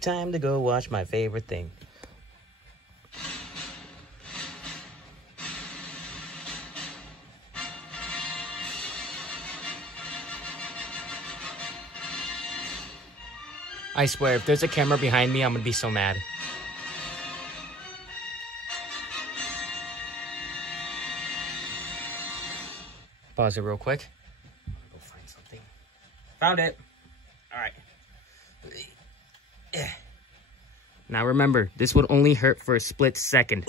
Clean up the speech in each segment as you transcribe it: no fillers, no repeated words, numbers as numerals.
Time to go watch my favorite thing. I swear, if there's a camera behind me, I'm gonna be so mad. Pause it real quick. Go find something. Found it. Alright. Now remember, this would only hurt for a split second.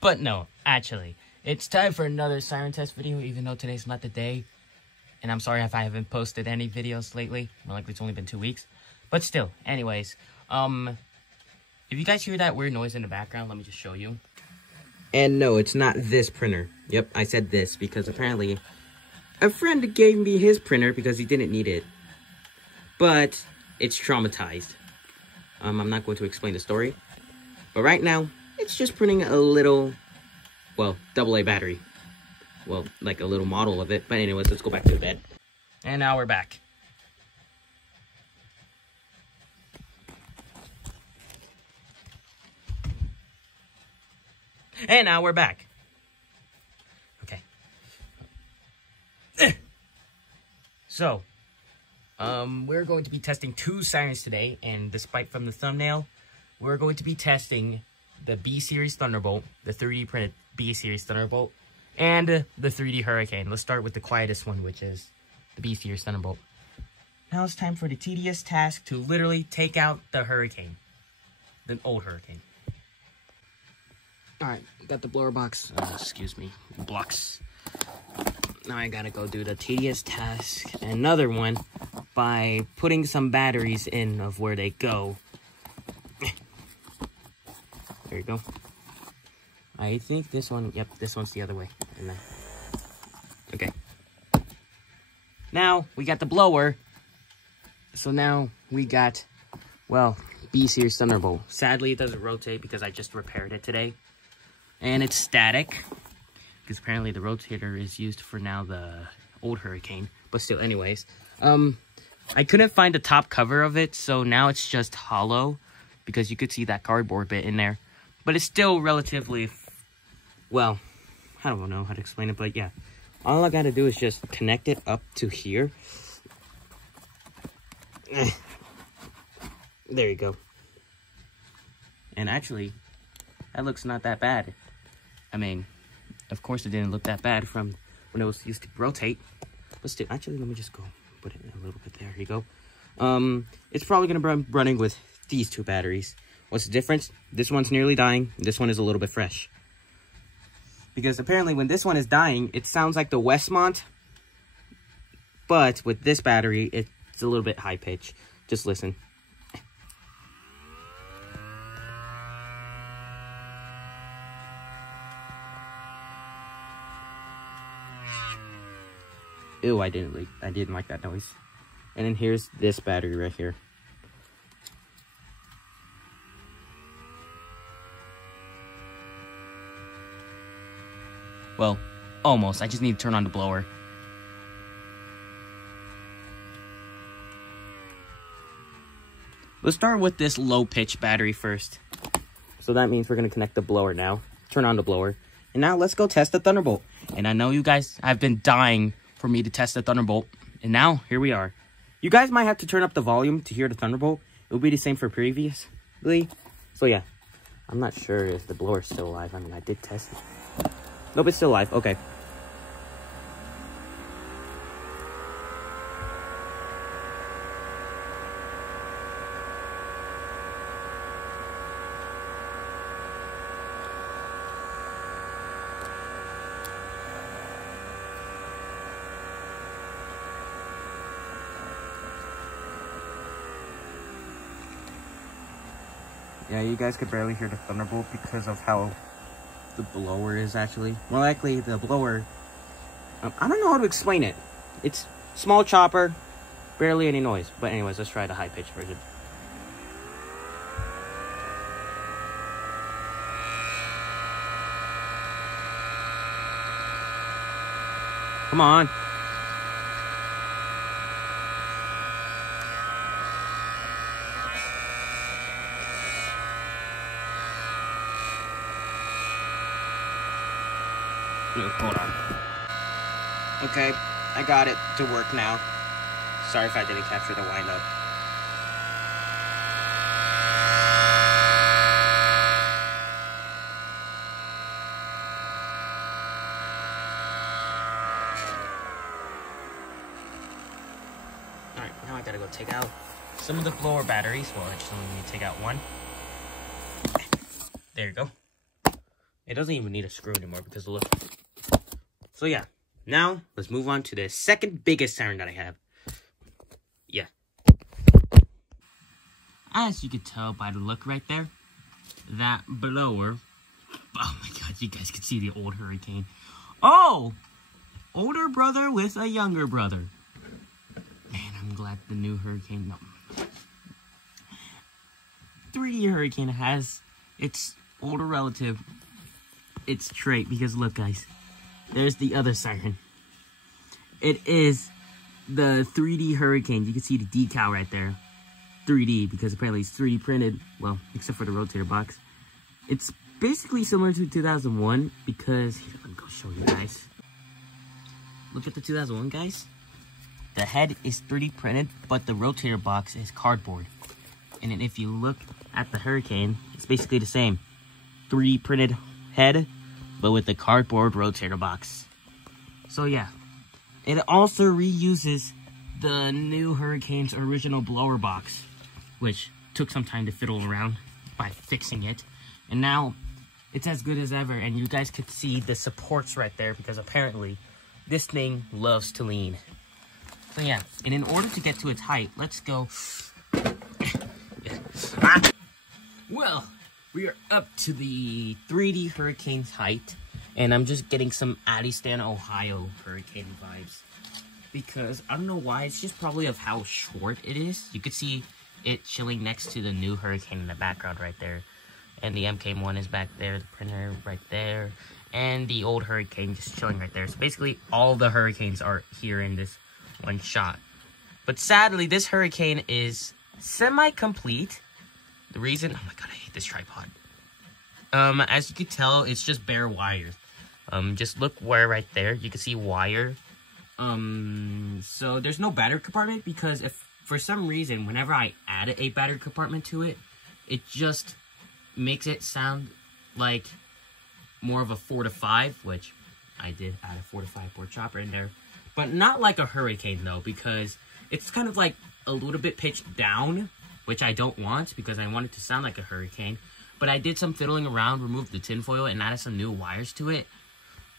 But no, actually, it's time for another Siren Test video, even though today's not the day. And I'm sorry if I haven't posted any videos lately. More likely it's only been 2 weeks. But still, anyways, if you guys hear that weird noise in the background, let me just show you. And no, it's not this printer. Yep, I said this because apparently a friend gave me his printer because he didn't need it. But it's traumatized. I'm not going to explain the story. But right now, it's just printing a little, well, AA battery. Well, like a little model of it. But anyways, let's go back to the bed. And now we're back. And now we're back. Okay. So, we're going to be testing 2 sirens today, and despite from the thumbnail, we're going to be testing the B-Series Thunderbolt, the 3D printed B-Series Thunderbolt, and the 3D Hurricane. Let's start with the quietest one, which is the B-Series Thunderbolt. Now it's time for the tedious task to literally take out the Hurricane. The old Hurricane. Alright, got the blower box, excuse me, blocks. Now I gotta go do the tedious task, another one, by putting some batteries in of where they go. There you go. I think this one, yep, this one's the other way. And then, okay. Now, we got the blower. So now, we got, well, B-Series Thunderbolt. Sadly, it doesn't rotate because I just repaired it today. And it's static, because apparently the rotator is used for now the old Hurricane. But still, anyways. I couldn't find the top cover of it, so now it's just hollow, because you could see that cardboard bit in there. But it's still relatively, well, I don't know how to explain it, but yeah. All I gotta do is just connect it up to here. There you go. And actually, that looks not that bad. I mean, of course it didn't look that bad from when it was used to rotate. But still, actually, let me just go put it in a little bit. There you go. It's probably going to be running with these 2 batteries. What's the difference? This one's nearly dying. This one is a little bit fresh. Because apparently when this one is dying, it sounds like the Westmont. But with this battery, it's a little bit high pitch. Just listen. Ew, I didn't like that noise. And then here's this battery right here. Well, almost. I just need to turn on the blower. Let's start with this low pitch battery first. So that means we're gonna connect the blower now. Turn on the blower. And now let's go test the Thunderbolt. And I know you guys have been dying for me to test the Thunderbolt. And now, here we are. You guys might have to turn up the volume to hear the Thunderbolt. It will be the same for previously. So yeah, I'm not sure if the blower's still alive. I mean, I did test it. Nope, it's still alive. Okay. Yeah, you guys could barely hear the Thunderbolt because of how the blower is actually. Well, actually, the blower, I don't know how to explain it. It's small chopper, barely any noise. But anyways, let's try the high-pitched version. Come on. Hold on. Okay, I got it to work now. Sorry if I didn't capture the wind-up. Alright, now I gotta go take out some of the blower batteries. Well, I just only need to take out one. There you go. It doesn't even need a screw anymore because look. So yeah, now let's move on to the second biggest siren that I have. Yeah. As you can tell by the look right there, that blower. Oh my god, you guys can see the old Hurricane. Oh! Older brother with a younger brother. Man, I'm glad the new Hurricane, no. 3D Hurricane has its older relative, its trait, because look guys, there's the other siren. It is the 3D Hurricane. You can see the decal right there. 3D, because apparently it's 3D printed, well, except for the rotator box. It's basically similar to 2001, because, here, let me go show you guys. Look at the 2001, guys. The head is 3D printed, but the rotator box is cardboard. And then if you look at the Hurricane, it's basically the same. 3D printed head, but with the cardboard rotator box. So yeah, it also reuses the new Hurricane's original blower box, which took some time to fiddle around by fixing it. And now it's as good as ever, and you guys could see the supports right there because apparently this thing loves to lean. So yeah, and in order to get to its height, let's go. Well, we are up to the 3D Hurricane's height, and I'm just getting some Addiston, Ohio Hurricane vibes. Because, I don't know why, it's just probably of how short it is. You could see it chilling next to the new Hurricane in the background right there. And the MK1 is back there, the printer right there, and the old Hurricane just chilling right there. So basically, all the Hurricanes are here in this one shot. But sadly, this Hurricane is semi-complete. The reason, oh my god, I hate this tripod. As you can tell, it's just bare wires. Just look where right there, you can see wire. So there's no battery compartment because if for some reason, whenever I add a battery compartment to it, it just makes it sound like more of a 4 to 5, which I did add a 4 to 5 port chopper in there. But not like a Hurricane though, because it's kind of like a little bit pitched down, which I don't want because I want it to sound like a Hurricane. But I did some fiddling around, removed the tinfoil, and added some new wires to it.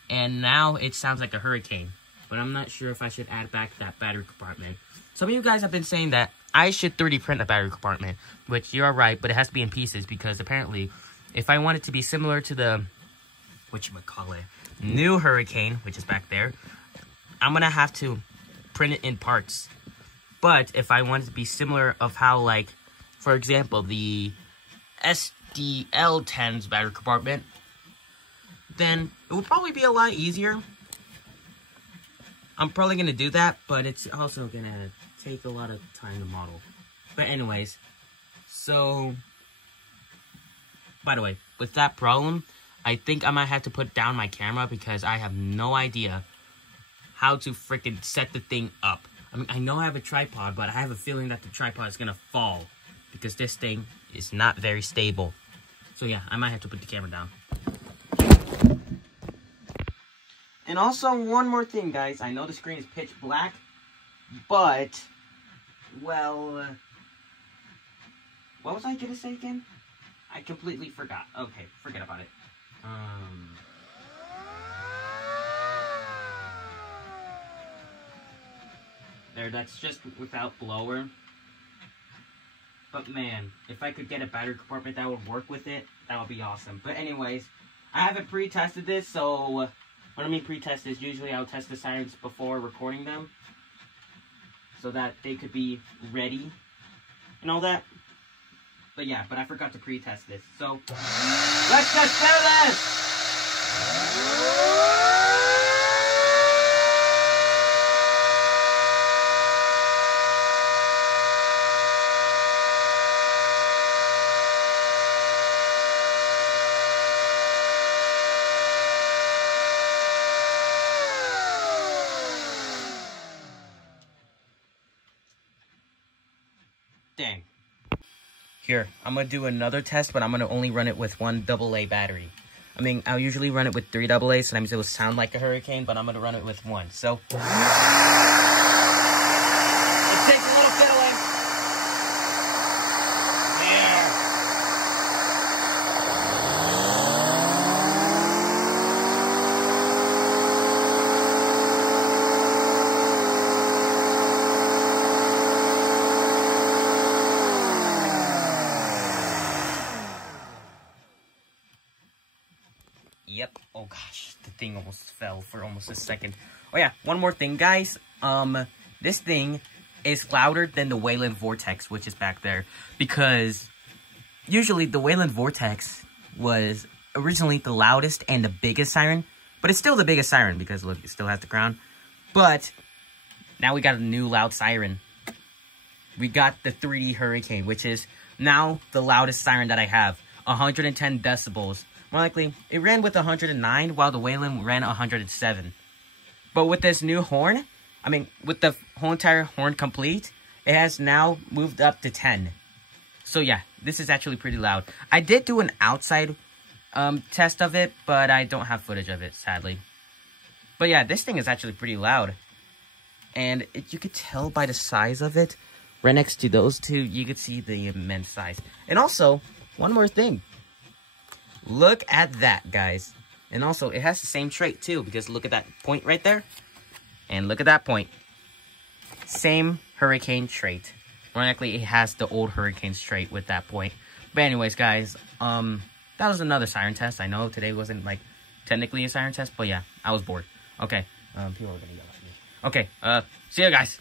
And now it sounds like a Hurricane. But I'm not sure if I should add back that battery compartment. Some of you guys have been saying that I should 3D print a battery compartment, which you're right, but it has to be in pieces because apparently, if I want it to be similar to the, whatchamacallit, new Hurricane, which is back there, I'm going to have to print it in parts. But if I want it to be similar of how, like, for example, the SDL10's battery compartment, then it would probably be a lot easier. I'm probably going to do that, but it's also going to take a lot of time to model. But anyways, so, by the way, with that problem, I think I might have to put down my camera because I have no idea how to freaking set the thing up. I mean, I know I have a tripod, but I have a feeling that the tripod is going to fall because this thing is not very stable. So yeah, I might have to put the camera down. And also, one more thing, guys. I know the screen is pitch black, but, well, what was I going to say again? I completely forgot. Okay, forget about it. There, that's just without blower. But man, if I could get a battery compartment that would work with it, that would be awesome. But anyways, I haven't pre-tested this, so what I mean pre-test is usually I'll test the sirens before recording them, so that they could be ready and all that. But yeah, but I forgot to pre-test this, so let's just do this! Here, I'm going to do another test, but I'm going to only run it with one AA battery. I mean, I'll usually run it with 3 AA's, sometimes it will sound like a hurricane, but I'm going to run it with 1. So, it takes a little fiddling. There. Yep. Oh gosh, the thing almost fell for almost a second. Oh yeah, one more thing, guys. This thing is louder than the Wayland Vortex, which is back there, because usually the Wayland Vortex was originally the loudest and the biggest siren, but it's still the biggest siren because look, it still has the crown. But now we got a new loud siren. We got the 3D Hurricane, which is now the loudest siren that I have, 110 decibels. More likely, it ran with 109, while the Wayland ran 107. But with this new horn, I mean, with the whole entire horn complete, it has now moved up to 10. So yeah, this is actually pretty loud. I did do an outside test of it, but I don't have footage of it, sadly. But yeah, this thing is actually pretty loud. And you could tell by the size of it, right next to those two, you could see the immense size. And also, one more thing. Look at that, guys. And also, it has the same trait, too, because look at that point right there. And look at that point. Same hurricane trait. Ironically, it has the old hurricane trait with that point. But anyways, guys, that was another siren test. I know today wasn't, like, technically a siren test, but yeah, I was bored. Okay, people are gonna yell at me. Okay, see you guys.